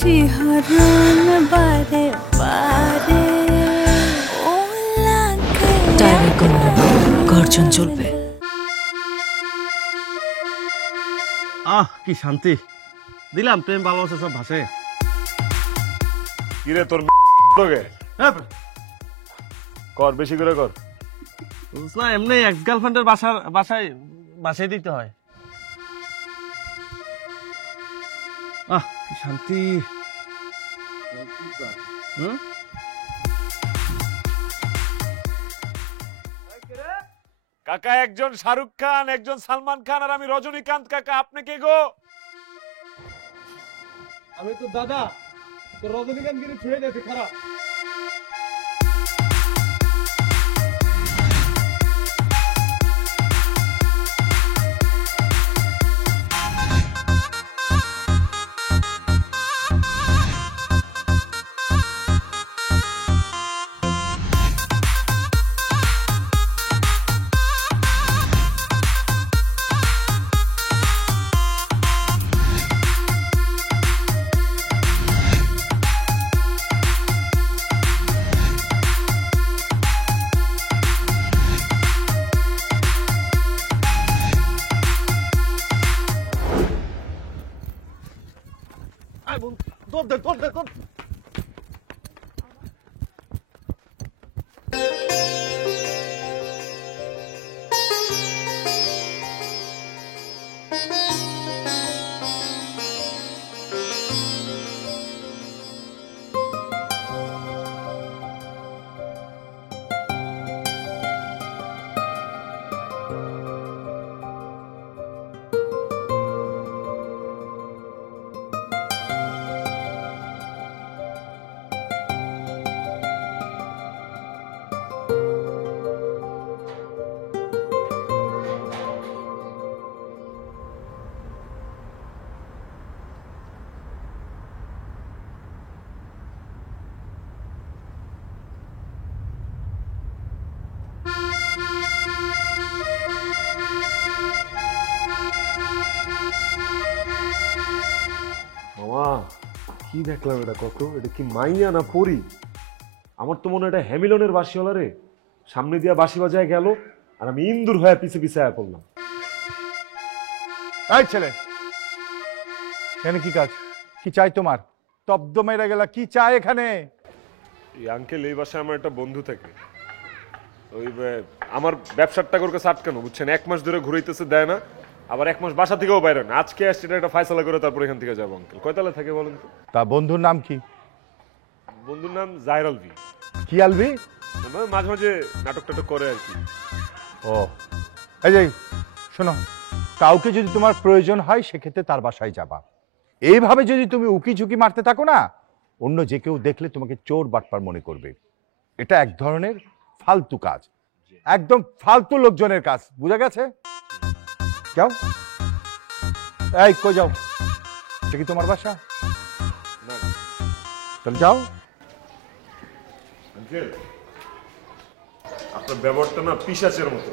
শিহরণ বারে বারে ও লাগে টাইগার করবে গর্জন চলবে। কি শান্তি দিলাম, প্রেম ভালোবাসা সব ভাসে। কিরে তোর কর বেশি করে কর না, এমনি এক্স গার্লফ্রেন্ডের বাসায় দিতে হয়। কি শান্তি। কাকা একজন শাহরুখ খান, একজন সালমান খান, আর আমি রজনীকান্ত। কাকা আপনি কে গো? আমি তো দাদা, তো রজনীকান্ত গিরি ছুঁয়ে যেতে খারাপ। কি দেখলাম এটা? কত এটা কি মাইয়া না পরি? আমার তো মনে হয় এটা হ্যামিলনের বাসিওয়ালা রে। সামনে দিয়া বাঁশি বাজায় গেল আর আমি ইন্দুর হয়ে পিছে পিছে আয়া পড়লাম। এই ছেলে, এখানে কি কাজ? কি চাই তোমার? তব্দ মেরে গেলা, কি চাই এখানে? এই আঙ্কেল এই বাসায় আমার একটা বন্ধু থাকে। ওই আমার ব্যবসার টাকার কাছে আটকানো, বুঝছেন? 1 মাস ধরে ঘুরাইতেছে, দেয় না। আবার 1 মাস বাসা থেকেও বাইরে না। আজকে আসছে একটা ফায়সালা করে, তারপর এখান থেকে যাবো। আঙ্কেল কয়তলা থাকে বলেন তো? তা বন্ধুর নাম কি? বন্ধুর নাম জাহির আলভি। কি আলভি? মাঝে মাঝে নাটক টাটক করে আর কি। ও এই যে শোনো, কাউকে যদি তোমার প্রয়োজন হয় সেক্ষেত্রে তার বাসায় যাবা। এইভাবে যদি তুমি উকি ঝুঁকি মারতে থাকো না, অন্য যে কেউ দেখলে তোমাকে চোর বাটপার মনে করবে। এটা এক ধরনের ফালতু কাজ, একদম ফালতু লোকজনের কাজ, বুঝা গেছে? যাও। এই কই যাও? সে কি তোমার বাসা? না তাহলে যাও। আঙ্কেল আপনার ব্যবহারটা না পিশাচের মতো।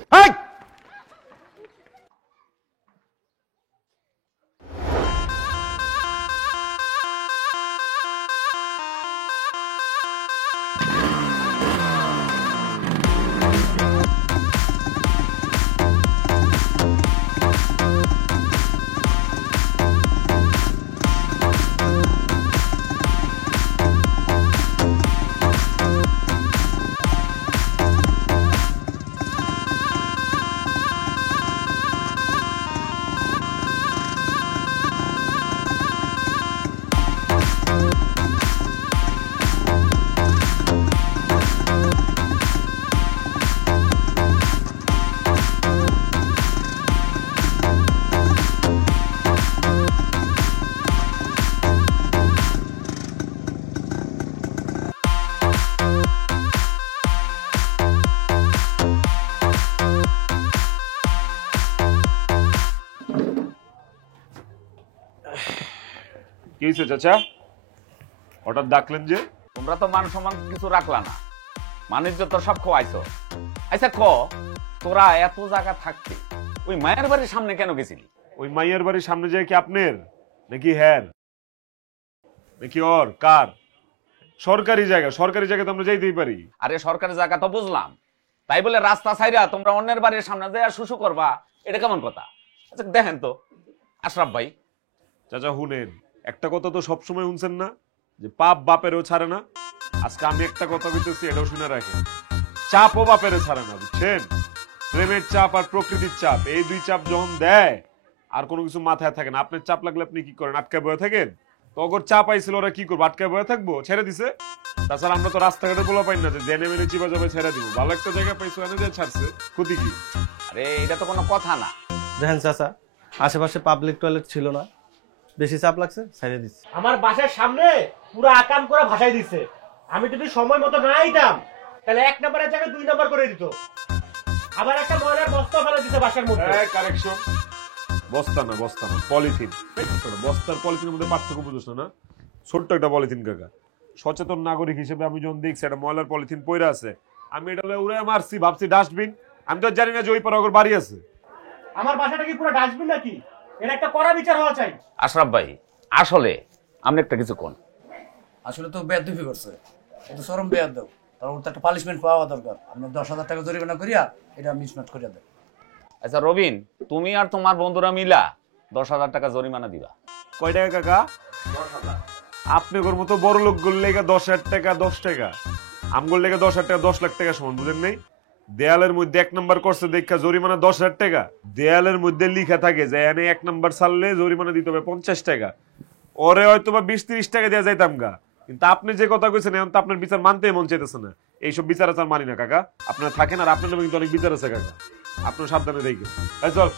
কি হয়েছে চাচা, হঠাৎ ডাকলেন যে? তোমরা তো মান সম্মান কিছু রাখলা না, মানুষ তো সব খোয়াইছো। আচ্ছা ক, তোরা এত জায়গা থাকতে ওই মায়ের বাড়ির সামনে কেন গেছিলি? ওই মাইয়ার বাড়ির সামনে যায় কি আপনার নাকি? হ্যাঁ নাকি ওর কার? সরকারি জায়গা, সরকারি জায়গাতে আমরা যাইতেই পারি। আরে সরকারি জায়গা তো বুঝলাম, তাই বলে রাস্তা ছাইরা তোমরা অন্যের বাড়ির সামনে যায় শুশু করবা, এটা কেমন কথা? আচ্ছা দেখেন তো আশরাফ ভাই। চাচা শুনেন, একটা কথা তো সবসময় শুনছেন না, যে পাপ বাপেরও ছাড়ে না। আজকে আমি একটা কথা বলতেছি, এটাও শুনে রাখেন, চাপও বাপেরও ছাড়ে না, বুঝছেন? প্রেমের চাপ আর প্রকৃতির চাপ, এই দুই চাপ যখন দেয় আর কোনো কিছু মাথায় থাকে না। আপনার চাপ লাগলে আপনি কি করেন? আটকায় বয়ে থাকেন? তো ওর চাপ আইছিল, ওরা কি করবো? আটকায় বয়ে থাকবো? ছেড়ে দিছে। তাছাড়া আমরা তো রাস্তাঘাটে বলা পাই না যে জেনে মেনে চিপা যাবে ছেড়ে দিব। ভালো একটা জায়গা পাইছো, এনে যে ছাড়ছে, ক্ষতি কি? আরে এটা তো কোনো কথা না। দেখেন চাচা, আশেপাশে পাবলিক টয়লেট ছিল না, বেশি চাপ লাগছে, ছেড়ে দিচ্ছি। আমার বাসার সামনে পুরো আকাম করে ভাসাই দিছে। আমি যদি সময় মতো না আইতাম তাহলে 1 নম্বরের জায়গায় 2 নম্বর করে দিত। আবার একটা ময়লার বস্তা ফেলে দিছে বাসার মধ্যে। কারেকশন, বস্তা না, বস্তা না, পলিথিন। বস্তার পলিথিনের মধ্যে পার্থক্য বুঝছ না? ছোট্ট একটা পলিথিন কাকা। সচেতন নাগরিক হিসেবে আমি যখন দেখছি একটা ময়লার পলিথিন পইরা আছে, আমি এটা উড়ে মারছি, ভাবছি ডাস্টবিন। আমি তো জানি না যে ওই পারে ওর বাড়ি আছে। আমার বাসাটা কি পুরো ডাস্টবিন নাকি? এর একটা কড়া বিচার হওয়া চাই। আশরাফ ভাই আসলে আপনি একটা কিছু কোন। আসলে তো বেয়াদবি করছে, এটা চরম বেয়াদব। তার ওর তো একটা পানিশমেন্ট পাওয়া দরকার। আপনি 10,000 টাকা জরিমানা করিয়া এটা মিসম্যাচ করিয়া দেন। আচ্ছা রবিন, তুমি আর তোমার বন্ধুরা মিলা 10,000 টাকা জরিমানা দিবা। কয় টাকা কাকা? 10,000। আপনি ওর মতো বড় লোক গুলো 10,000 টাকা, 10 টাকা। আমগুলো 10,000 টাকা 10 লাখ টাকা সমান, বুঝেন নাই? দেয়ালের মধ্যে 1 নাম্বার করছে দেখা জরিমানা 10,000 টাকা। দেয়ালের মধ্যে লিখা থাকে যে এনে 1 নাম্বার ছাড়লে জরিমানা দিতে হবে 50 টাকা। ওরে হয়তো বা 20-30 টাকা দেওয়া যাইতাম গা, কিন্তু আপনি যে কথা কইছেন এখন তো আপনার বিচার মানতে মন চাইতেছে না। এইসব বিচার আচার মানি না কাকা। আপনারা থাকেন, আর আপনার নামে কিন্তু অনেক বিচার আছে কাকা, আপনার সাবধানে দেখবেন। চল।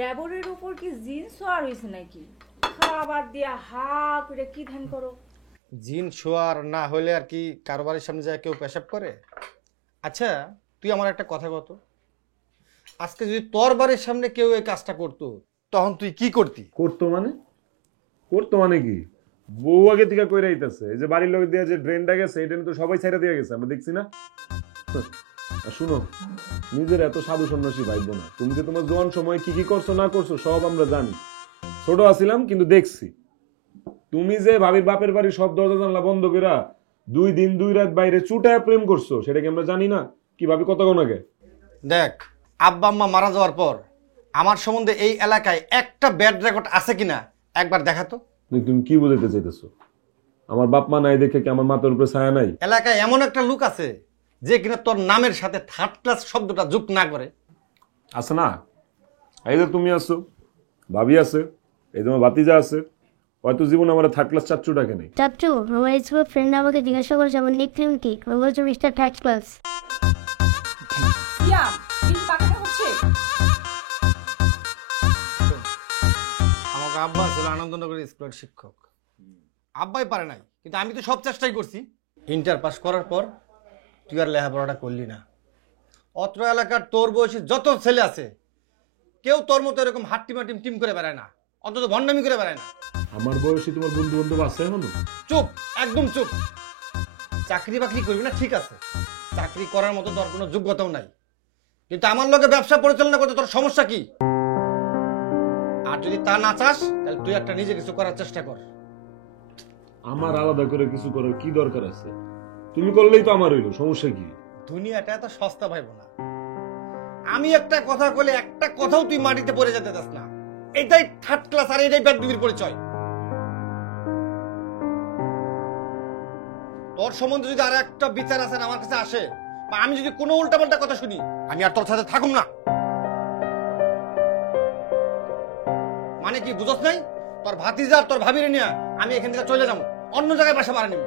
দেবরের উপর কি জিন্স আর হইছে নাকি? খাবার দিয়া হা করে কি ধ্যান করো? জিন শোয়ার না হলে আর কি কারোবারের সামনে যায় কেউ পেশাব করে? আচ্ছা তুই আমার একটা কথা কত, আজকে যদি তোর বাড়ির সামনে কেউ এই কাজটা করতো তখন তুই কি করতি? করতো মানে কি? বউ আগে থেকে কইরা আইতাছে। এই যে বাড়ির লোক দিয়ে যে ড্রেনটা গেছে, এই ড্রেন তো সবাই ছাইরা দিয়ে গেছে, আমরা দেখছি না? আর শুনো, নিজের এত সাধু সন্ন্যাসী ভাইবো না। তুমি যে তোমার জোয়ান সময় কি কি করছো না করছো সব আমরা জানি। ছোট আছিলাম কিন্তু দেখছি। তুমি যে ভাবির বাপের বাড়ি সব দরজা জানলা বন্ধ কইরা 2 দিন 2 রাত বাইরে চুটায় প্রেম করছো, সেটা কি আমরা জানি না? কি ভাবি কতক্ষণ আগে? দেখ, আব্বা আম্মা মারা যাওয়ার পর আমার সম্বন্ধে এই এলাকায় একটা ব্যাড রেকর্ড আছে কিনা একবার দেখাতো। তুমি কি বুঝাইতে চাইতেছো? আমার বাপ মা নাই দেখে কি আমার মাথার উপরে ছায়া নাই? এলাকায় এমন একটা লোক আছে যে কিনা তোর নামের সাথে 3rd ক্লাস শব্দটা যোগ না করে। আছে না? এই যে তুমি আছো, ভাবি আছে, এই তোমার ভাতিজা আছে, হয়তো জীবন আমার 3rd ক্লাস চাচ্চু ডাকে নাই। চাচ্চু, আমার স্কুল ফ্রেন্ড আমাকে জিজ্ঞাসা করেছে আমার নিকনেম কি, আমি বলছি মিস্টার 3rd ক্লাস। আমাকে আব্বা ছিল আনন্দনগরের স্কুলের শিক্ষক। আব্বাই পারে নাই, কিন্তু আমি তো সব চেষ্টাই করছি। ইন্টার পাস করার পর তুই আর লেখাপড়াটা করলি না। অত্র এলাকার তোর বয়সী যত ছেলে আছে কেউ তোর মতো এরকম হাট্টিমাটিম টিম করে বেড়ায় না, অন্তত ভণ্ডামি করে বেড়ায় না। আমার বয়সী তোমার বন্ধু বান্ধব আছে এখনো? চুপ, একদম চুপ। চাকরি বাকরি করবি না ঠিক আছে, চাকরি করার মতো তোর কোনো যোগ্যতাও নাই, কিন্তু আমার লোকে ব্যবসা পরিচালনা করতে তোর সমস্যা কি? আর যদি তা না চাস তাহলে তুই একটা নিজে কিছু করার চেষ্টা কর। আমার আলাদা করে কিছু করার কি দরকার আছে? তুমি করলেই তো আমার হইলো, সমস্যা কি? দুনিয়াটা এত সস্তা ভাইব না। আমি একটা কথা বলে একটা কথাও তুই মাটিতে পড়ে যেতে চাস না, এটাই 3rd ক্লাস আর এটাই ব্যাডবির পরিচয়। তোর সম্বন্ধে যদি আর একটা বিচার আছে আমার কাছে আসে, বা আমি যদি কোনো উল্টাপাল্টা কথা শুনি, আমি আর তোর সাথে থাকুম না। মানে কি বুঝছ নাই? তোর ভাতিজা তোর ভাবিরে নিয়ে আমি এখান থেকে চলে যাবো, অন্য জায়গায় বাসা ভাড়া নেব।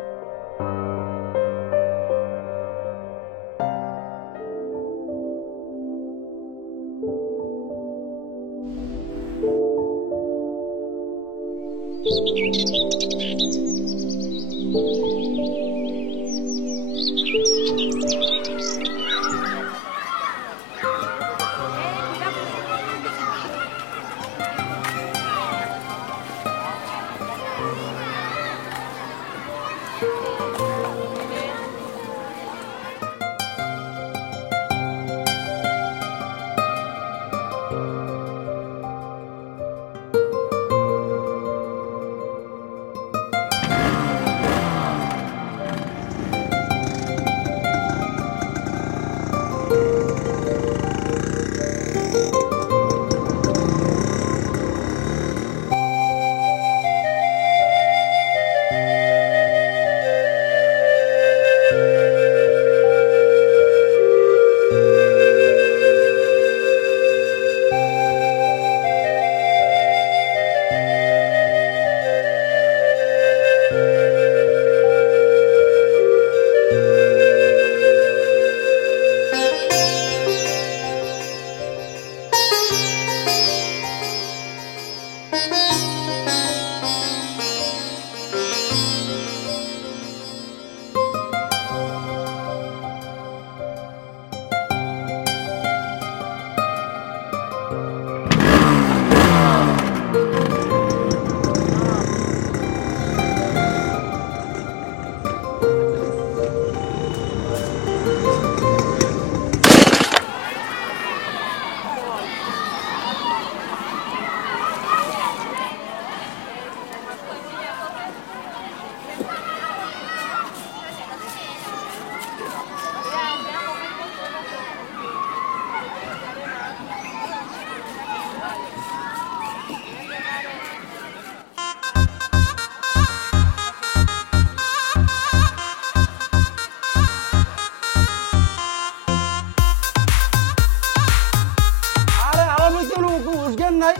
নাই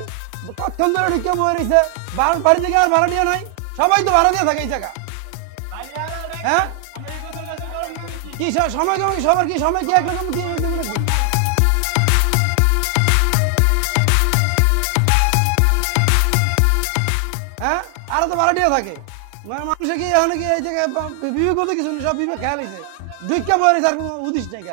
কতক্ষণ ধরে ঢুকে বয়ে রয়েছে বাড়ি থেকে আর ভাড়া নিয়ে নাই সবাই তো ভাড়া দিয়ে থাকে এই জায়গা হ্যাঁ কি সময় সবার কি সময় কি একরকম কি হ্যাঁ আরো তো ভাড়া দিয়ে থাকে মানুষে কি এখন কি এই জায়গায় বিবেক করতে কিছু সব বিবেক খেয়াল হয়েছে ঢুকে বয়ে রয়েছে আর কোনো উদ্দেশ্য নেই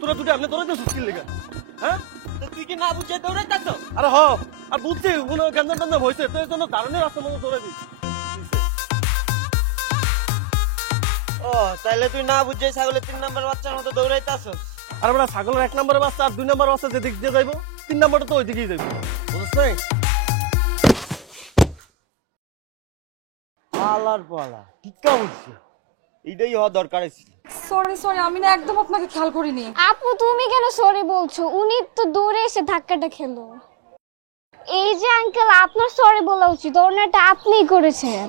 তোরা দুটো আপনি দৌড়াইতে সুস্কিল লেগে হ্যাঁ তুই কি না বুঝে দৌড়াইতেছ আরে হ আর বুঝছি কোনো গঞ্জাম টঞ্জাম হয়েছে তো এই জন্য কারণে রাস্তার মতো দৌড়াবি ও তাহলে তুই না বুঝে ছাগলের 3 নম্বর বাচ্চার মতো দৌড়াইতেছ আর বড় ছাগলের 1 নম্বরের বাচ্চা আর 2 নম্বর বাচ্চা যেদিক দিয়ে যাইবো 3 নম্বরটা তো ওই দিকেই যাইবো বুঝছ নাই আলার পালা ঠিকই বলছিস এইটাই হওয়া দরকার ছিল সরি আমি না একদম আপনাকে খেয়াল করিনি আপু তুমি কেন সরি বলছো উনি তো দৌড়ে এসে ধাক্কাটা খেলো এই যে আঙ্কেল আপনার সরি বলা উচিত ওনাটা আপনিই করেছেন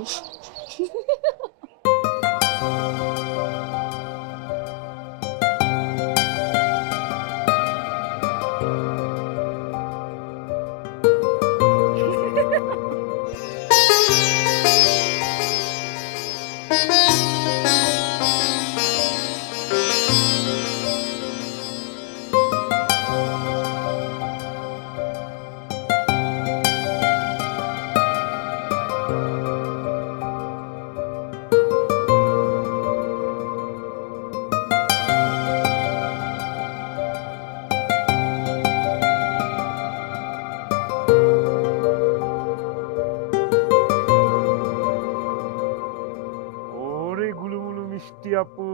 আপু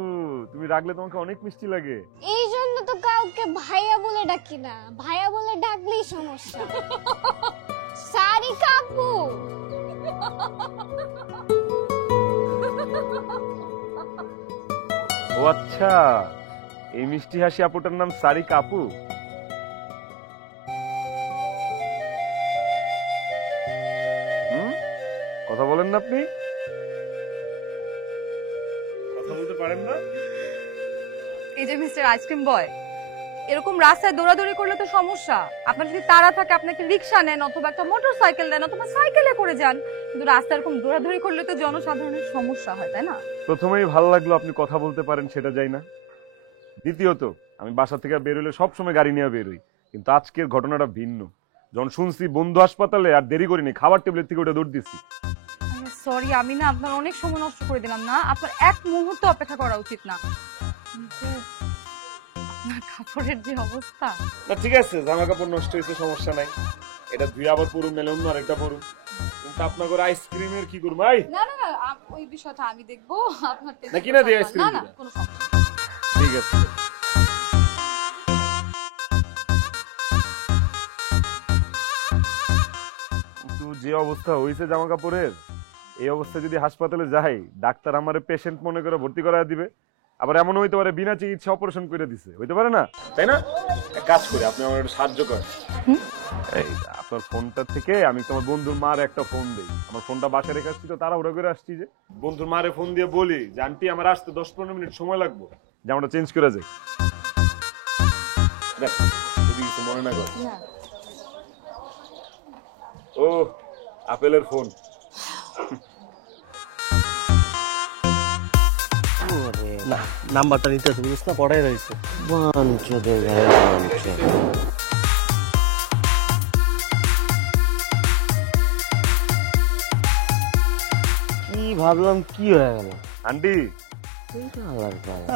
তুমি রাগলে তোমাকে অনেক মিষ্টি লাগে এই জন্য তো কাউকে ভাইয়া বলে ডাকি না ভাইয়া বলে ডাকলেই সমস্যা সারিকা আপু ও আচ্ছা এই মিষ্টি হাসি আপুটার নাম সারিকা আপু বলেন না আপনি কথা বলতে পারেন না? এই যে মিস্টার আইসক্রিম বয়, এরকম রাস্তায় দৌড়াদৌড়ি করলে তো সমস্যা। আপনার যদি তাড়া থাকে আপনাকে রিক্সা নেন অথবা একটা মোটরসাইকেল দেন অথবা সাইকেলে করে যান, কিন্তু রাস্তায় এরকম দৌড়াদৌড়ি করলে তো জনসাধারণের সমস্যা হয়, তাই না? প্রথমেই ভালো লাগলো আপনি কথা বলতে পারেন, সেটা যাই না। দ্বিতীয়ত আমি বাসা থেকে বেরোলে সবসময় গাড়ি নিয়ে বেরোই, কিন্তু আজকের ঘটনাটা ভিন্ন। যখন শুনছি বন্ধু হাসপাতালে, আর দেরি করিনি, খাবার টেবিলের থেকে ওটা দৌড় দিচ্ছি। সরি, আমি না আপনার অনেক সময় নষ্ট করে দিলাম না। আপনার এক মুহূর্ত অপেক্ষা করা উচিত না। কিন্তু আপনার কাপড়ের যে অবস্থা। না ঠিক আছে, জামা কাপড় নষ্ট হয়েছে, সমস্যা নাই, এটা ধুয়ে আবার পরুন, মেলে অন্য আরেকটা পরুন। কিন্তু আপনার করে আইসক্রিমের কি করবো? না না না, ওই বিষয়টা আমি দেখবো। আপনার না কিনা দিয়ে আইসক্রিম? না না, কোনো সমস্যা ঠিক আছে। কিন্তু যে অবস্থা হয়েছে জামা কাপড়ের, এই অবস্থা যদি হাসপাতালে যাই, ডাক্তার আমারে পেশেন্ট মনে করে ভর্তি করা দিবে। আবার এমন হইতে পারে বিনা চিকিৎসা অপারেশন করে দিছে, হইতে পারে না, তাই না? এক কাজ করি, আপনি আমার একটু সাহায্য করেন। এই আপনার ফোনটা থেকে আমি তোমার বন্ধুর মার একটা ফোন দিই। আমার ফোনটা বাসায় রেখে আসছি তো, তাড়াহুড়া করে আসছি, যে বন্ধুর মারে ফোন দিয়ে বলি যে আন্টি আমার আসতে 10-15 মিনিট সময় লাগবে, জামাটা চেঞ্জ করে যাই। দেখ যদি কিছু মনে না করে। ও আপেলের ফোন। না, নাম্বারটা নিতে তো বুঝছ না, পড়াই রয়েছে। কি ভাবলাম কি হয়ে গেল আন্টি?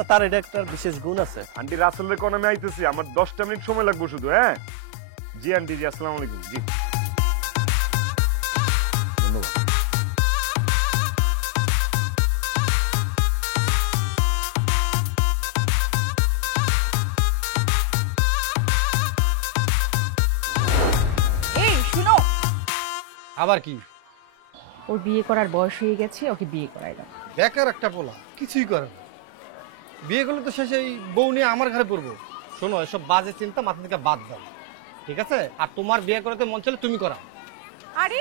তার এটা একটা বিশেষ গুণ আছে। আন্টি রাসেলের কোন আমি আইতেছি, আমার 10টা মিনিট সময় লাগবে শুধু। হ্যাঁ জি আন্টি, জি আসসালামু আলাইকুম। জি ধন্যবাদ। এই শুনো, আবার কি? ওর বিয়ে করার বয়স হয়ে গেছে, ওকে বিয়ে করাই দাও। বেকার একটা পোলা, কিছুই করে না। বিয়ে করলে তো শেষে এই বউ নিয়ে আমার ঘরে পড়বো। শোনো, এসব বাজে চিন্তা মাথা থেকে বাদ দাও, ঠিক আছে? আর তোমার বিয়ে করতে মন চলে তুমি করা। আরে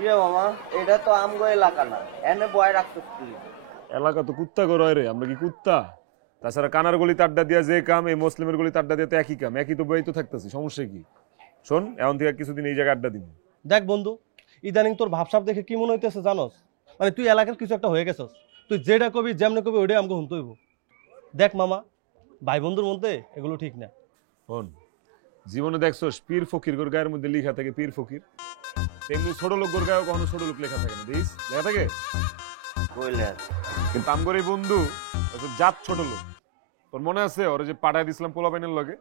ইয়ে মামা, এটা তো আমগো এলাকা না, এনে বয় রাখতো কি? এলাকা তো কুত্তা ঘর হয় রে, আমরা কি কুত্তা? তাছাড়া কানার গলিতে আড্ডা দিয়া যে কাম, এই মুসলিমের গলিতে আড্ডা দিয়ে তো একই কাম, একই তো বই তো থাকতেছি, সমস্যা কি? শোন, এখন থেকে কিছুদিন এই জায়গায় আড্ডা দিব। দেখ বন্ধু, ইদানিং তোর ভাবসাব দেখে কি মনে হইতেছে জানোস? মানে তুই এলাকার কিছু একটা হয়ে গেছস। তুই যেটা কবি যেমনে কবি ওইটাই আমাকে শুনতে হইব। দেখ মামা, ভাই বন্ধুর মধ্যে এগুলো ঠিক না। শোন, জীবনে দেখছোস পীর ফকির গোর গায়ের মধ্যে লেখা থাকে পীর ফকির, তেমনি ছোট লোক গোর গায়েও কখনো ছোট লোক লেখা থাকে না, দেখিস লেখা থাকে। কিন্তু আমগর এই বন্ধু জাত ছোট লোক। তোর মনে আছে ওরা যে পাঠায় দিছিলাম পোলা পাইনের লগে?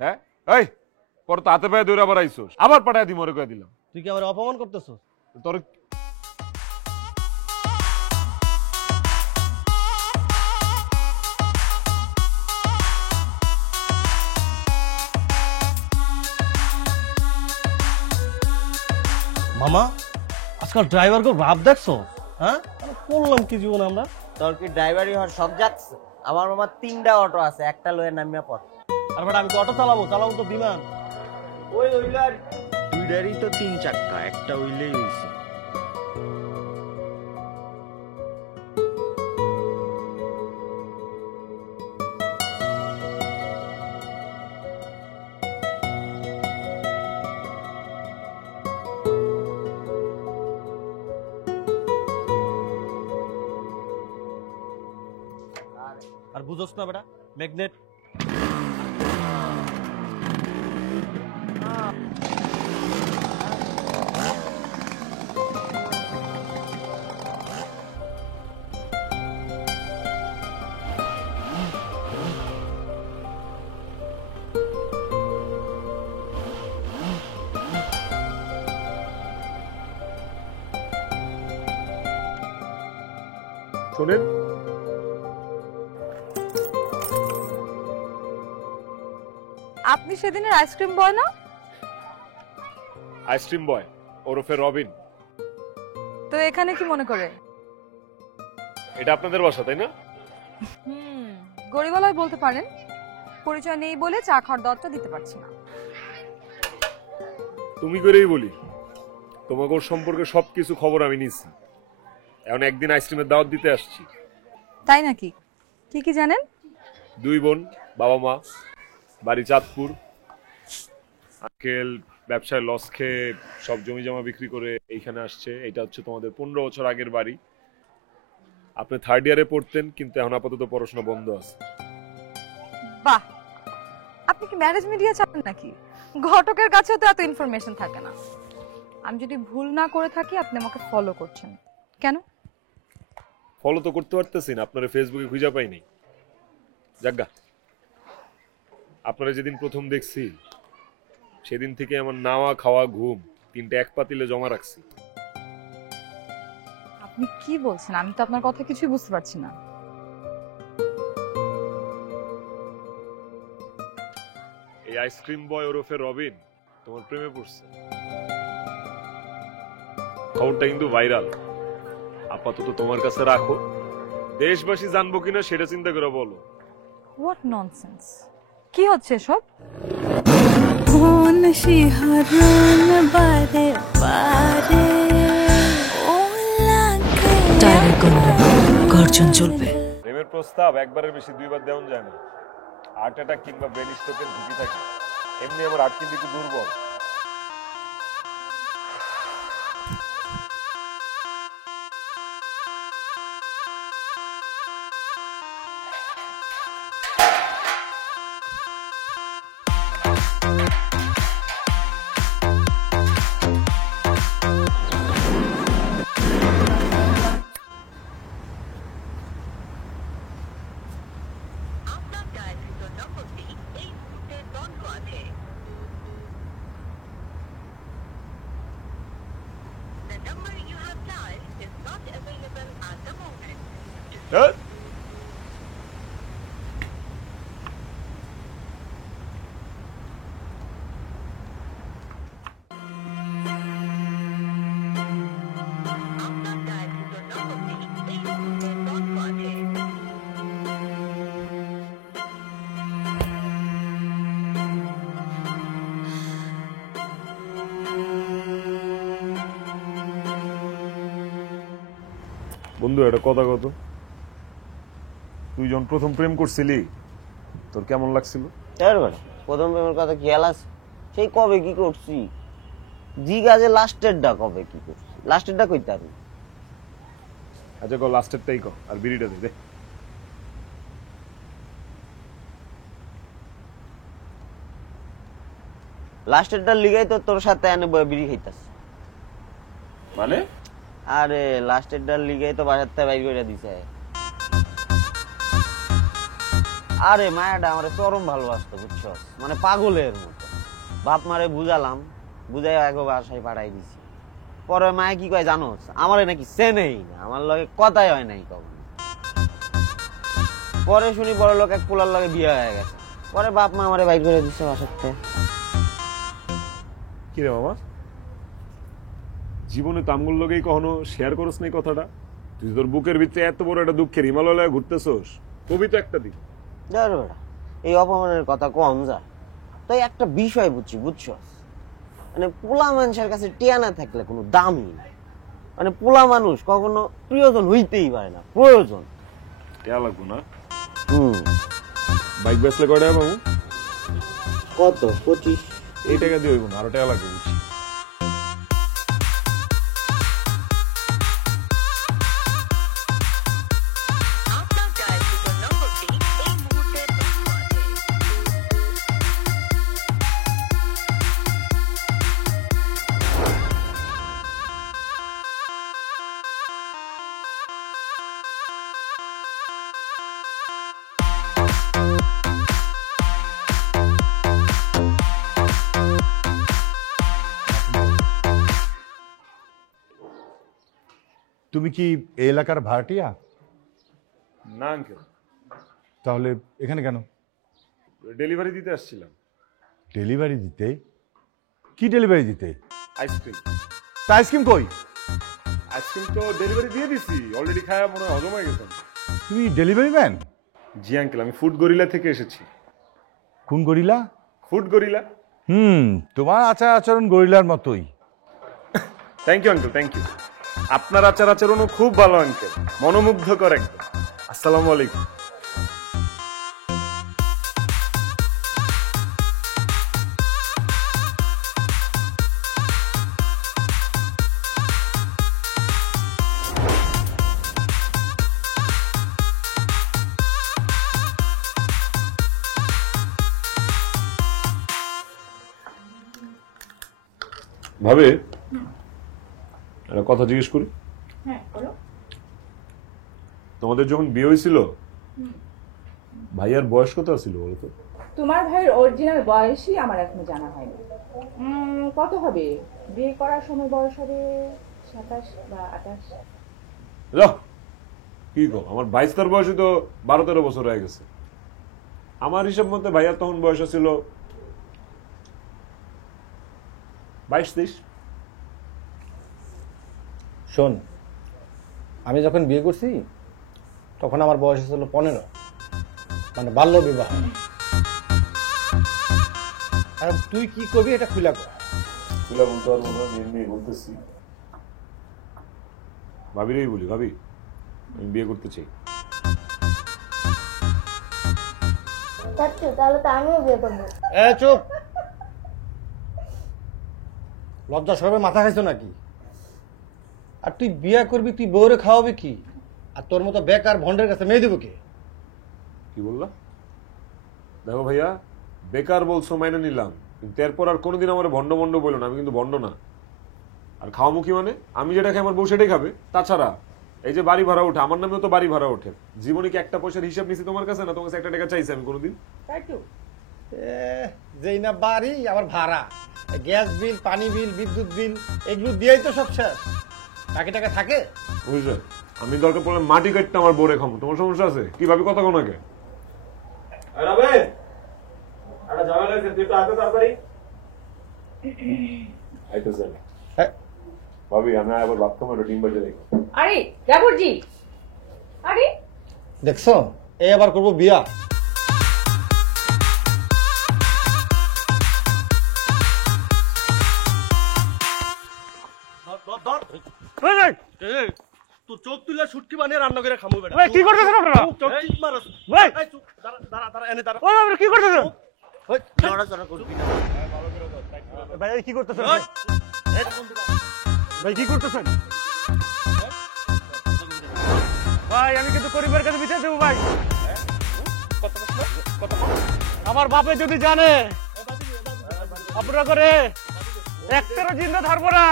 হ্যাঁ এই পরে তো হাতে পায়ে দৌড়ে আবার আইসোস, আবার পাঠায় দি মরে কয়ে দিলাম। তুই কি আমার অপমান করতেছস? তোর মামা, আজকাল ড্রাইভার কো ভাব দেখছো? হ্যাঁ করলাম কি জীবন আমরা। তোর কি ড্রাইভারই হওয়ার সব যাচ্ছে? আমার মামা 3টা অটো আছে, একটা লয়ে নামিয়া পড়। আর বেটা আমি তো অটো চালাবো তো বিমান। ওই ওইলার দুইটারই তো 3 চাক্কা, একটা উইলেই হইছে। আর বুঝোস না বেটা, ম্যাগনেট। শোনেন, আপনি সেদিনের আইসক্রিম বয় না? আইসক্রিম বয় ওরফে রবিন। তো এখানে কি মনে করে? এটা আপনাদের বাসা তাই না? গরিবালয় বলতে পারেন। পরিচয় নেই বলে চা খাওয়ার দরটা দিতে পারছি না। তুমি করেই বলি, তোমাকে ওর সম্পর্কে সবকিছু খবর আমি নিচ্ছি। এখন একদিন আইসক্রিমের দাওয়াত দিতে আসছি। তাই নাকি? কি কি জানেন? 2 বোন, বাবা মা, বাড়ি চাঁদপুর। আঙ্কেল ব্যবসায় লস খেয়ে সব জমি জমা বিক্রি করে এইখানে আসছে। এটা হচ্ছে তোমাদের 15 বছর আগের বাড়ি। আপনি 3rd ইয়ারে পড়তেন, কিন্তু এখন আপাতত পড়াশোনা বন্ধ আছে। বাহ, আপনি কি ম্যারেজ মিডিয়া চান নাকি? ঘটকের কাছেও তো এত ইনফরমেশন থাকে না। আমি যদি ভুল না করে থাকি, আপনি আমাকে ফলো করছেন কেন? ফলো তো করতে পারতেছি না, আপনারা ফেসবুকে খুঁজে পাইনি। যাজ্ঞা, আপনারা যেদিন প্রথম দেখছি সেদিন থেকে আমার নাওয়া খাওয়া ঘুম 3টে এক পাতিলে জমা রাখছি। আপনি কি বলছেন? আমি তো আপনার কথা কিছুই বুঝতে পারছি না। এই আইসক্রিম বয় ওরফে রবিন তোমার প্রেমে পড়ছে। খবরটা কিন্তু ভাইরাল। আপাতত তোমার কাছে রাখো, দেশবাসী জানবো কিনা সেটা চিন্তা করে বলো। What nonsense! কি হচ্ছে সব? কোন শিহরণ বারে বারে ও লাগে টাইগার কন্যা গর্জন চলবে। প্রেমের প্রস্তাব একবারের বেশি 2বার দেওয়া যায় না। হার্ট অ্যাটাক কিংবা ব্রেন স্ট্রোকের ঝুঁকি থাকে। এমনি আমার হার্ট কিন্তু একটু দুর্বল। হ্যাঁ, বন্ধু একটা কথা কত, তুই যখন প্রথম প্রেম করছিলি তোর কেমন লাগছিল? প্রথম প্রেমের কথা খেয়াল আছে? সেই কবে কি করছি, জিজ্ঞাসা লাস্টের ডা কবে কি করছি, লাস্টের ডা কইতে পারি। আচ্ছা ক, লাস্টেরটাই ক, আর বিড়িটা দে দে। লাস্টেরটার লিগাই তো তোর সাথে এনে বয়ে বিড়ি খাইতাছে। মানে? আরে লাস্টেরটার লিগাই তো বাসার থেকে বাইর করে দিছে। আরে মায়াটা আমারে চরম ভালোবাসতো, বুঝছো, মানে পাগলের মতো। বাপ মারে বুঝালাম, বুঝাই আগে বাসায় পাঠাই দিছি। পরে মায়ে কি কয় জানোস, আমারে নাকি চেনেই না, আমার লগে কথাই হয় নাই কখন। পরে শুনি বড় লোক এক পোলার লগে বিয়ে হয়ে গেছে। পরে বাপ মা আমারে বাইর করে দিচ্ছে বাসার থেকে। কি রে মামা, জীবনে তামগুল লগেই কখনো শেয়ার করস নাই কথাটা? তুই তোর বুকের ভিতরে এত বড় একটা দুঃখের হিমালয় ঘুরতেছস, কবি তো একটা দিক। এই অপমানের কথা কম যা, তাই একটা বিষয় বুঝছো, মানে পোলা মানুষের কাছে টিয়া না থাকলে কোনো দামই নেই। মানে পোলা মানুষ কখনো প্রিয়জন হইতেই পারে না, প্রয়োজন। টিয়া লাগবো না? বাইক বেচলে কয় টাকা পাবো? কত? 25। এই টাকা দিয়ে হইব না, আরো টাকা লাগবে বুঝছি। তুমি কি এই এলাকার ভাড়াটিয়া? না আঙ্কেল। তাহলে এখানে কেন? ডেলিভারি দিতে আসছিলাম। ডেলিভারি দিতে? কি ডেলিভারি দিতে? আইসক্রিম। তা আইসক্রিম কই? আইসক্রিম তো ডেলিভারি দিয়ে দিছি, অলরেডি খায়া মনে হয় হজম হয়ে গেছে। তুমি ডেলিভারি ম্যান? জি আঙ্কেল, আমি ফুড গরিলা থেকে এসেছি। কোন গরিলা? ফুড গরিলা, তোমার আচার আচরণ গরিলার মতোই। Thank you uncle, thank you. আপনার আচার আচরণও খুব ভালো আঙ্কেল, মনোমুগ্ধকর একদম। আসসালামু আলাইকুম। ভাবে একটা কথা জিজ্ঞেস করি। হ্যাঁ বলো। তোমাদের যখন বিয়ে হয়েছিল ভাইয়ার বয়স কত ছিল বলো তো? তোমার ভাইয়ের অরিজিনাল বয়সই আমার এখনো জানা হয়নি। কত হবে? বিয়ে করার সময় বয়স হবে 27 বা 28। কি গো, আমার 22 বয়সে তো 12-13 বছর হয়ে গেছে। আমার হিসাব মতে ভাইয়ার তখন বয়স ছিল 22-23। শোন, আমি যখন বিয়ে করছি তখন আমার বয়স ছিল 15, মানে বাল্য বিবাহ। আর তুই কি করবি এটা খুলা কর। খুলা বলতে পারবো না, এমনি বলতেছি। ভাবিরেই বলি, ভাবি আমি বিয়ে করতে চাই। তাহলে তো আমিও বিয়ে করবো। চুপ, লজ্জা সবে মাথা খাইছো নাকি? আর তুই বিয়ে করবি, তুই বউরে খাওয়াবি কি? আর তোর মতো বেকার ভন্ডের কাছে মেয়ে দেবো কে? কি বললা? দেখো ভাইয়া, বেকার বলছো মাইনে নিলাম, কিন্তু এরপর আর কোনোদিন আমার ভন্ড ভন্ড বলো না। আমি কিন্তু ভন্ড না। আর খাওয়ামুখী মানে আমি যেটা খাই আমার বউ সেটাই খাবে। তাছাড়া এই যে বাড়ি ভাড়া ওঠে, আমার নামেও তো বাড়ি ভাড়া ওঠে। জীবনে কি একটা পয়সার হিসাব নিছি তোমার কাছে? না, তোমার কাছে 1 টাকা চাইছি আমি কোনোদিন? তাই তো। যেই না বাড়ি আবার ভাড়া, গ্যাস বিল, পানি বিল, বিদ্যুৎ বিল, এগুলো দিয়েই তো সব শেষ। বাকি টাকা থাকে? বুঝলে, আমি দরকার পড়লে মাটি কাটতে আমার বোরে খাবো। তোমার সমস্যা আছে? কিভাবে কথা কোনাকে ভাবি, আমি আবার ভাবতাম একটা ডিম বাজে দেখো। আরে জাগরজি, আরে দেখছো, এই আবার করবো বিয়া। তোর চোখ তুলে শুটকি বানিয়ে রান্না করে খামু বেটা। কি করতেছেন আপনারা? চোখ টিপ মারছ। ভাই দাঁড়া এনে দাঁড়া। ওই আপনি কি করতেছেন? নড়াচড়া করবি না ভাই কি করতেছেন? ভাই কি করতেছেন? ভাই আমি কিন্তু পরিবারের কাছে বিচার দেবো ভাই। আমার বাপে যদি জানে আপনারা করে একটারও জিন্দা ধরবো না।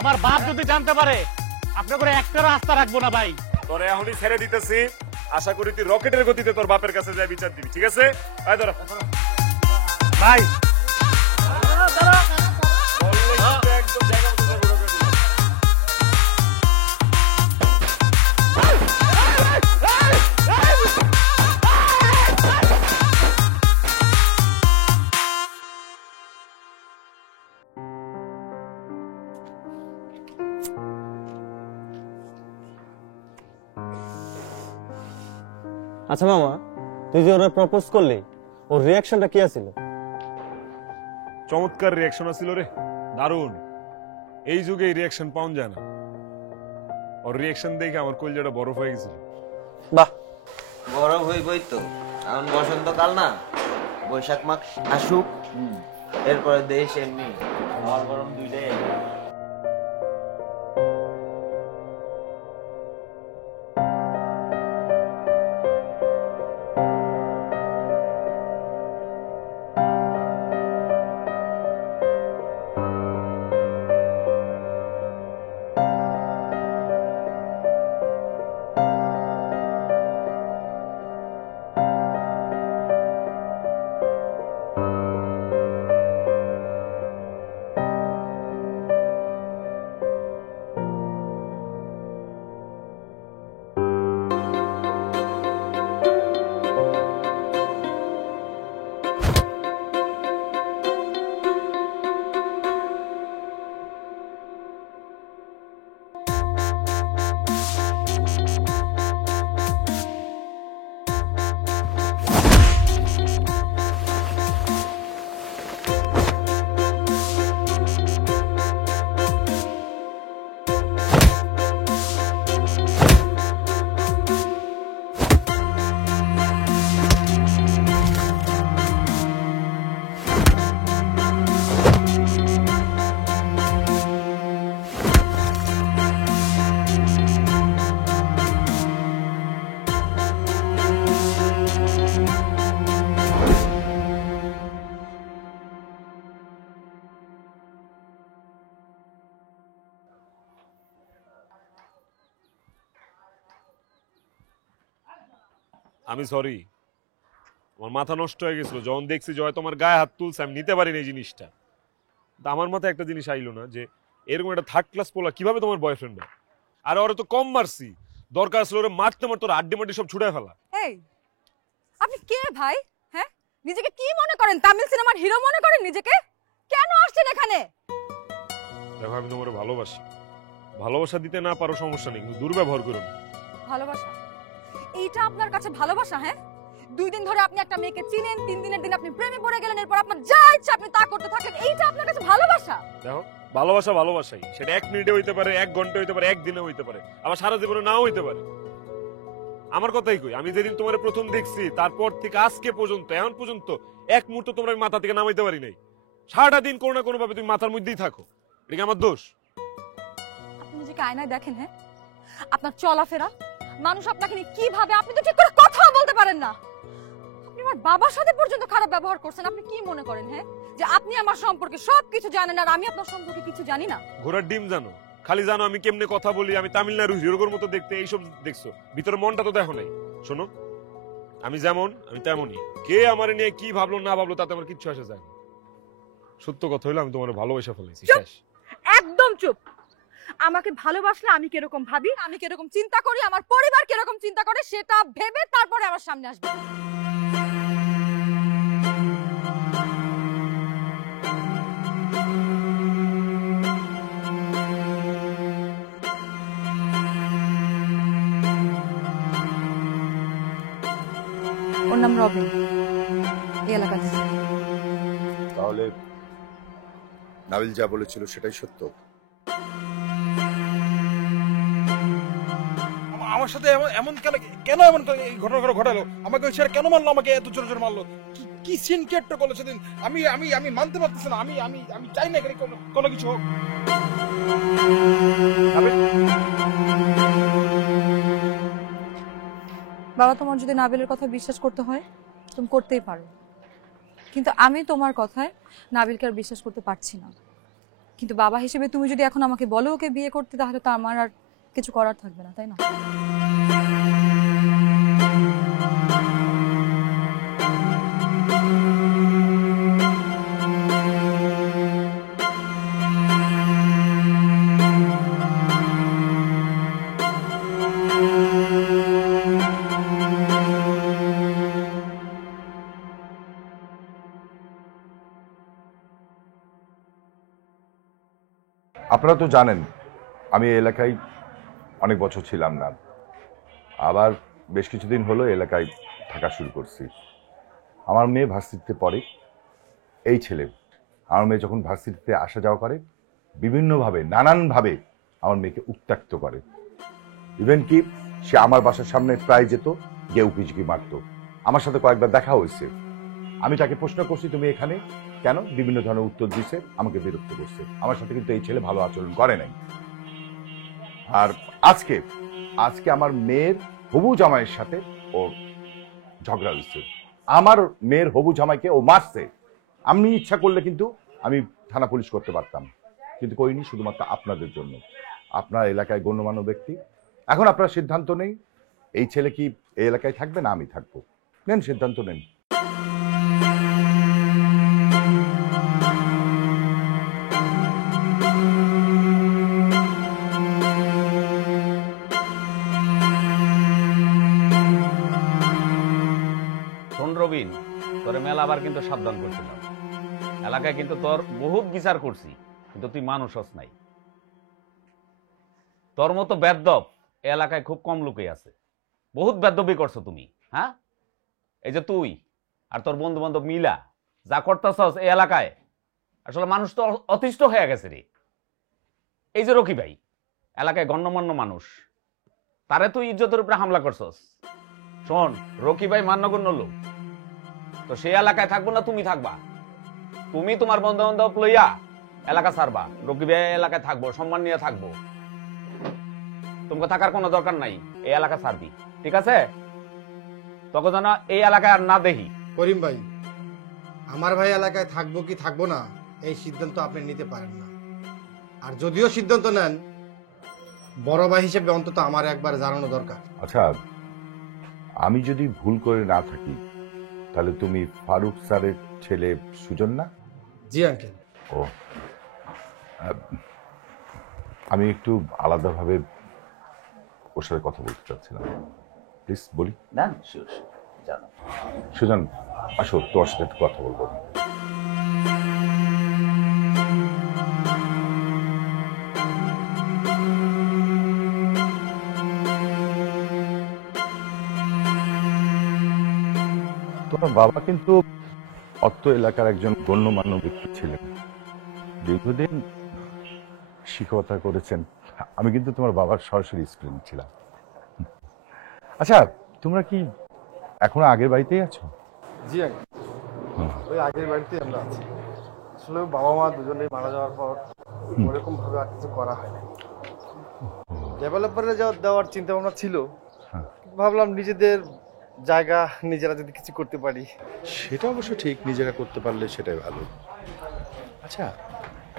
আমার বাপ যদি জানতে পারে আপনার করে একটারও আস্থা রাখবো না ভাই। তোরে এখনই ছেড়ে দিতেছি। আশা করি তুই রকেটের গতিতে তোর বাপের কাছে যাই বিচার দিবি, ঠিক আছে? ভাই আচ্ছা মামা, তুই যে ওরা প্রপোজ করলি, ওর রিয়াকশনটা কি আছিল? চমৎকার রিয়াকশন ছিল রে, দারুণ। এই যুগে এই রিয়াকশন পাওয়া যায় না। ওর রিয়াকশন দেখে আমার কলজাটা বরফ হয়ে গেছিল। বাহ, বরফ হইবই তো। এখন বসন্তকাল না, বৈশাখ মাস আসুক, এরপরে দেশ এমনি আর গরম দুইটাই। আমি সরি, আমার মাথা নষ্ট হয়ে গেছিল যখন দেখছি জয় তোমার গায়ে হাত তুলছে, আমি নিতে পারিনি এই জিনিসটা। আমার মাথায় একটা জিনিস আইলো না যে এরকম একটা থার্ড ক্লাস পোলা কিভাবে তোমার বয়ফ্রেন্ড হয়। আর ওরা তো কম মারছি, দরকার ছিল ওরা মারতে মারতে ওর আড্ডি মাড্ডি সব ছুড়ে ফেলা। এই আপনি কে ভাই? হ্যাঁ, নিজেকে কি মনে করেন? তামিল সিনেমার হিরো মনে করেন নিজেকে? কেন আসছেন এখানে? দেখো আমি তোমার ভালোবাসি, ভালোবাসা দিতে না পারো সমস্যা নেই, কিন্তু দুর্ব্যবহার করো না। ভালোবাসা? এইটা আপনার কাছে ভালোবাসা? হ্যাঁ, 2 দিন ধরে আপনি একটা মেয়েকে চিনেন, 3 দিনের দিন আপনি প্রেমে পড়ে গেলেন, এরপর আপনার যা ইচ্ছা আপনি তা করতে থাকেন, এইটা আপনার কাছে ভালোবাসা? দেখো ভালোবাসা ভালোবাসাই, সেটা 1 মিনিটে হইতে পারে, 1 ঘন্টা হইতে পারে, 1 দিনে হইতে পারে, আবার সারা জীবনে নাও হইতে পারে। আমার কথাই কই, আমি যেদিন তোমার প্রথম দেখছি তারপর থেকে আজকে পর্যন্ত, এখন পর্যন্ত এক মুহূর্ত তোমার মাথা থেকে নামাইতে পারি নাই। সারাটা দিন কোনো না কোনো ভাবে তুমি মাথার মধ্যেই থাকো, এটা কি আমার দোষ? আপনি নিজেকে আয়নায় দেখেন? হ্যাঁ, আপনার চলাফেরা, মানুষ আপনাকে নিয়ে কি ভাবে, আপনি তো ঠিক করে কথাও বলতে পারেন না। আপনি আমার বাবার সাথে পর্যন্ত খারাপ ব্যবহার করছেন। আপনি কি মনে করেন হ্যাঁ যে আপনি আমার সম্পর্কে সবকিছু জানেন আর আমি আপনার সম্পর্কে কিছু জানি না? ঘোড়ার ডিম জানো, খালি জানো আমি কেমনে কথা বলি, আমি তামিলনাড়ু হিরোর মতো দেখতে, এইসব দেখছো, ভিতরে মনটা তো দেখো নাই। শোনো, আমি যেমন আমি তেমনই, কে আমার নিয়ে কি ভাবলো না ভাবলো তাতে আমার কিচ্ছু আসে যায় না। সত্য কথা হইলো আমি তোমার ভালোবাসা ফেলেছি, শেষ। একদম চুপ। আমাকে ভালোবাসলে আমি কিরকম ভাবি, আমি কিরকম চিন্তা করি, আমার পরিবার কিরকম চিন্তা করে সেটা ভেবে তারপরে আমার সামনে আসবে। ওর নাম রবিন, এই এলাকাতে। তাহলে নাবিল যা বলেছিল সেটাই সত্য? আমার সাথে এমন কেন এমন এই ঘটনা ঘটালো? আমাকে ওই ছেলে কেন মারলো? আমাকে এত জোরে জোরে মারলো? কি সিন ক্রিয়েট করলো সেদিন? আমি আমি আমি মানতে পারতেছি না। আমি আমি আমি চাই না এখানে কোনো কিছু হোক। বাবা, তোমার যদি নাবিলের কথা বিশ্বাস করতে হয় তুমি করতেই পারো, কিন্তু আমি তোমার কথায় নাবিলকে আর বিশ্বাস করতে পারছি না। কিন্তু বাবা হিসেবে তুমি যদি এখন আমাকে বলো ওকে বিয়ে করতে, তাহলে তো আমার আর কিছু করার থাকবে না, তাই না? আপনারা তো জানেন আমি এই এলাকায় অনেক বছর ছিলাম না, আবার বেশ কিছুদিন হলো এলাকায় থাকা শুরু করছি। আমার মেয়ে ভার্সিটিতে পড়ে। এই ছেলে, আমার মেয়ে যখন ভার্সিটিতে আসা যাওয়া করে বিভিন্নভাবে নানানভাবে আমার মেয়েকে উত্ত্যক্ত করে। ইভেন কি সে আমার বাসার সামনে প্রায় যেত, গিয়ে উকিঝুঁকি মারত। আমার সাথে কয়েকবার দেখা হয়েছে। আমি তাকে প্রশ্ন করছি তুমি এখানে কেন, বিভিন্ন ধরনের উত্তর দিছে, আমাকে বিরক্ত করছে। আমার সাথে কিন্তু এই ছেলে ভালো আচরণ করে নাই। আর আজকে আজকে আমার মেয়ের হবু জামাইয়ের সাথে ওর ঝগড়া হয়েছে। আমার মেয়ের হবু জামাইকে ও মারছে। আমি ইচ্ছা করলে কিন্তু আমি থানা পুলিশ করতে পারতাম, কিন্তু করিনি, শুধুমাত্র আপনাদের জন্য। আপনার এলাকায় গণ্যমান্য ব্যক্তি, এখন আপনারা সিদ্ধান্ত নেই এই ছেলে কি এই এলাকায় থাকবে না আমি থাকবো। নেন, সিদ্ধান্ত নেন। রবিন, তোর মেলা আবার কিন্তু সাবধান করছিলাম। এলাকায় কিন্তু তোর বহুত বিচার করছি, কিন্তু তুই মানুষ হস নাই। তোর মতো বেদ্যপ এলাকায় খুব কম লোকই আছে। বহুত বেদ্যপই করছো তুমি। হ্যাঁ, এই যে তুই আর তোর বন্ধু বান্ধব মিলা যা করতেছস এই এলাকায়, আসলে মানুষ তো অতিষ্ঠ হয়ে গেছে রে। এই যে রকি ভাই, এলাকায় গণ্যমান্য মানুষ, তারে তুই ইজ্জতের উপরে হামলা করছস। শোন, রকি ভাই মান্যগণ্য লোক, তো সেই এলাকায় থাকবো না তুমি থাকবা। তুমি তোমার বন্ধু বান্ধব লইয়া এলাকা ছাড়বা, রকি ভাই এলাকায় থাকবো, সম্মান নিয়ে থাকবো। তোমাকে থাকার কোনো দরকার নাই, এই এলাকা ছাড়বি, ঠিক আছে? তোকে যেন এই এলাকায় আর না দেখি। করিম ভাই, আমার ভাই এলাকায় থাকবো কি থাকবো না এই সিদ্ধান্ত আপনি নিতে পারেন না। আর যদিও সিদ্ধান্ত নেন, বড় ভাই হিসেবে অন্তত আমার একবার জানানো দরকার। আচ্ছা, আমি যদি ভুল করে না থাকি তাহলে তুমি ফারুক স্যারের ছেলে সুজন না? জি আঙ্কেল। ও, আমি একটু আলাদাভাবে ওর সাথে কথা বলতে চাচ্ছিলাম, প্লিজ বলি। না শিওর জানো। সুজন আসো, তোর সাথে একটু কথা বলবো। তোমার বাবা কিন্তু অত্র এলাকার একজন গণ্যমান্য ব্যক্তি ছিলেন, দীর্ঘদিন শিক্ষকতা করেছেন। আমি কিন্তু তোমার বাবার সরাসরি স্টুডেন্ট ছিলাম। আচ্ছা, তোমরা কি এখনো আগের বাড়িতেই আছো? জি আঙ্কেল, ওই আগের বাড়িতেই আমরা আছি। আসলে বাবা মা দুজনেই মারা যাওয়ার পর ওরকম ভাবে আর কিছু করা হয় না। ডেভেলপারে দেওয়ার চিন্তা ভাবনা ছিল, ভাবলাম নিজেদের জায়গা নিজেরা যদি কিছু করতে পারি। সেটা অবশ্য ঠিক, নিজেরা করতে পারলে সেটাই ভালো। আচ্ছা,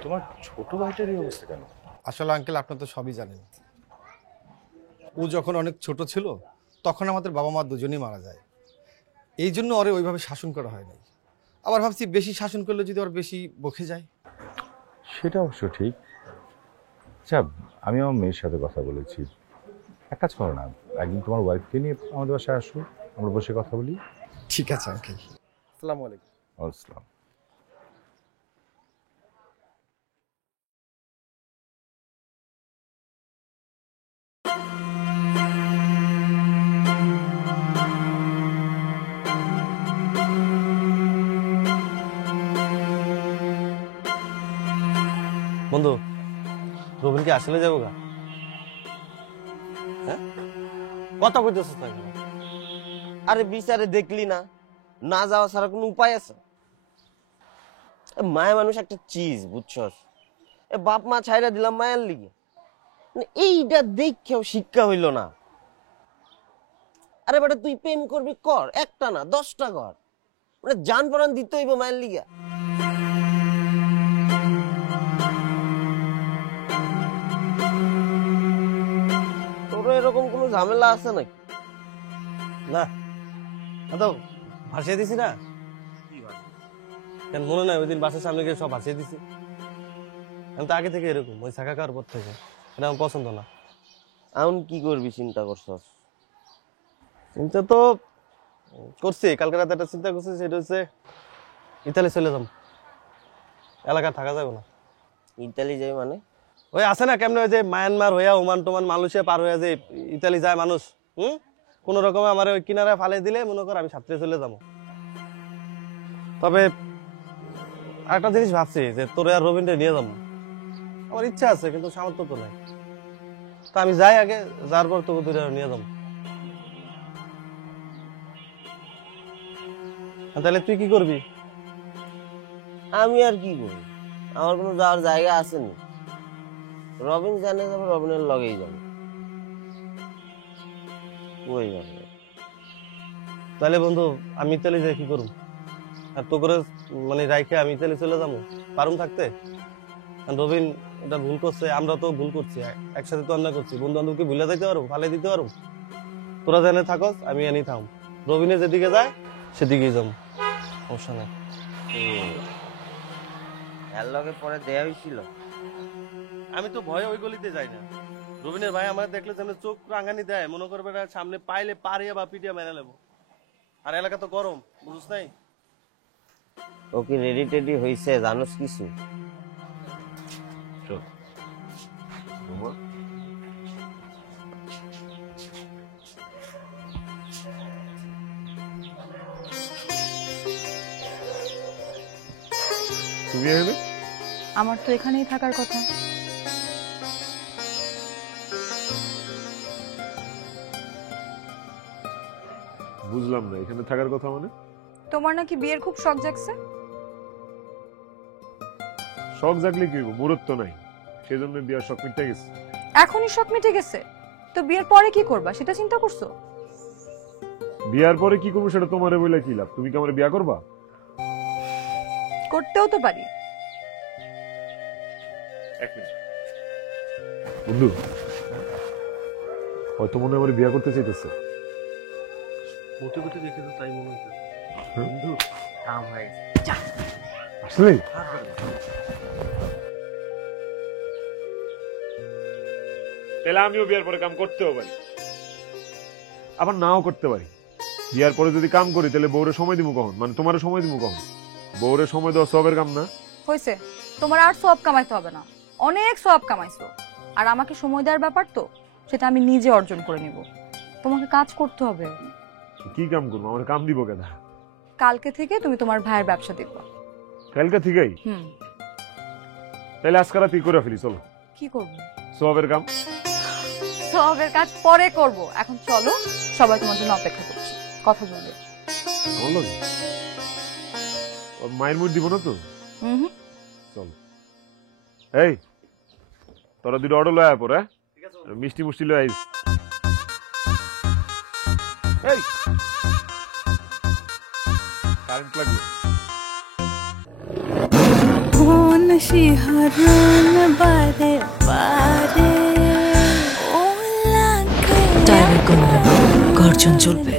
তোমার ছোট ভাইটার এই অবস্থা কেন? আসলে আঙ্কেল আপনি তো সবই জানেন, ও যখন অনেক ছোট ছিল তখন আমাদের বাবা মা দুজনেই মারা যায়। এই জন্য ওরে ওইভাবে শাসন করা হয় নাই। আবার ভাবছি বেশি শাসন করলে যদি ওর বেশি বকে যায়। সেটা অবশ্য ঠিক। আচ্ছা, আমি আমার মেয়ের সাথে কথা বলেছি, এক কাজ করো না, একদিন তোমার ওয়াইফকে নিয়ে আমাদের বাসায় আসো, আমরা বসে কথা বলি। ঠিক আছে আঙ্কেল। আসসালামু আলাইকুম। আসসালাম। বন্ধু, রবিন কি আসলে যাবো গা? হ্যাঁ, কথা কইতেছিস না কেন? আরে বিচারে দেখলি না, না যাওয়া ছাড়া কোনো উপায় আছে? মায়া মানুষ একটা চিজ, বুঝছস? বাপ মা ছাইরা দিলাম মায়ের লিগে, এইটা দেখেও শিক্ষা হইল না। আরে বেটা, তুই প্রেম করবি কর, একটা না 10টা কর, মানে জান প্রাণ দিতে হইব মায়ের লিগা। তোর এরকম কোনো ঝামেলা আছে নাকি? না তো ভাসিয়ে দিছি না কেন, মনে নাই ওই দিন বাসের সামনে গিয়ে সব ভাসিয়ে দিছি? আমি তো আগে থেকে এরকম, ওই শাখা খাওয়ার পর থেকে এটা আমার পছন্দ না। এখন কি করবি চিন্তা করছস? চিন্তা তো করছি, কালকে রাতে একটা চিন্তা করছি, সেটা হচ্ছে ইতালি চলে যাম, এলাকা থাকা যাবে না। ইতালি যাই মানে? ওই আছে না কেমন, ওই যে মায়ানমার হইয়া ওমান টোমান মালয়েশিয়া পার হইয়া যে ইতালি যায় মানুষ, কোন রকমে আমার ওই কিনারে ফালে দিলে মনে কর আমি সাঁতরে চলে যাবো। তবে আরেকটা জিনিস ভাবছি যে তোরে আর রবীন্দ্র নিয়ে যাবো, আমার ইচ্ছা আছে কিন্তু সামর্থ্য তো নাই। তা আমি যাই আগে, যার পর তোকে তুই নিয়ে যাবো। তাহলে তুই কি করবি? আমি আর কি করব, আমার কোনো যাওয়ার জায়গা আছে না। রবিন জানে যাবে, রবিনের লগেই যাবে। ওই যাবে। তাহলে বন্ধু আমি ইতালি যাই কি করব? আর তো করে মানে রাইখে আমি ইতালি চলে যাবো, পারুম থাকতে? রবিন এটা ভুল করছে, আমরা তো ভুল করছি, একসাথে তো অন্যায় করছি। বন্ধু বান্ধবকে ভুলে যাইতে পারো, ফালে দিতে পারো? তোরা জানে থাকস, আমি এনে থাম, রবিনে যেদিকে যায় সেদিকেই যাবো, সমস্যা নাই। এর লগে পরে দেয়া হয়েছিল? আমি তো ভয়ে ওই গলিতে যাই না। রবিনের ভাই আমার দেখলে যেন চোখ রাঙানি দেয়, মনে করবে সামনে পাইলে পারিয়া বা পিটিয়া মেনে নেবো। আর এলাকা তো গরম, বুঝছ নাই? ও কি রেডি টেডি হইছে জানোস কিছু? তুমি এখানে? আমার তো এখানেই থাকার কথা। বুঝলাম না, এখানে থাকার কথা মানে? তোমার নাকি বিয়ের খুব শখ জাগছে? শখ জাগলে কি হইব, মুহূর্ত নাই, সেজন্য বিয়ার শখ মিটে গেছে। এখনই শখ মিটে গেছে তো বিয়ের পরে কি করবা সেটা চিন্তা করছো? বিয়ার পরে কি করবো সেটা তোমারে বলে কি লাভ? তুমি কি আমার বিয়া করবা? করতেও তো পারি। এক মিনিট বন্ধু, হয়তো মনে হয় আমার বিয়া করতে চাইতেছে। কোটি কোটি দেখে তো তাই মনে হচ্ছে বন্ধু কাম হয়ে গেছে আসলে তাহলে আমিও বিয়ার পরে কাম করতেও পারি, আবার নাও করতে পারি। বিয়ার পরে যদি কাম করি তাহলে বউরে সময় দিব কখন, মানে তোমারও সময় দিব কখন? বউরে সময় দেওয়া সবের কাম না? হয়েছে, তোমার আর সব কামাইতে হবে না, অনেক সব কামাইছো। আর আমাকে সময় দেওয়ার ব্যাপার তো, সেটা আমি নিজে অর্জন করে নিব। তোমাকে কাজ করতে হবে। কি কাম করবো? আমার কাম দিব কেনা? কালকে থেকে তুমি তোমার ভাইয়ের ব্যবসা দেখবা। কালকে থেকেই? হুম। তাহলে আজকে রাতে করে ফেলি, চলো। কি করবো? সবের কাম। সবের কাজ পরে করব, এখন চলো, সবাই তোমার জন্য অপেক্ষা করছে, কথা বলবে। ওর মায়ের মুখ দিব না তো? হুম। চলো। এই তোরা দুটো অর্ডার লয় পরে, মিষ্টি মুষ্টি লয় আইস। এই কারেন্ট লাগবে। কোন শিহরণ বারে বারে ও লাগে। টাইগার কোন গর্জন চলবে।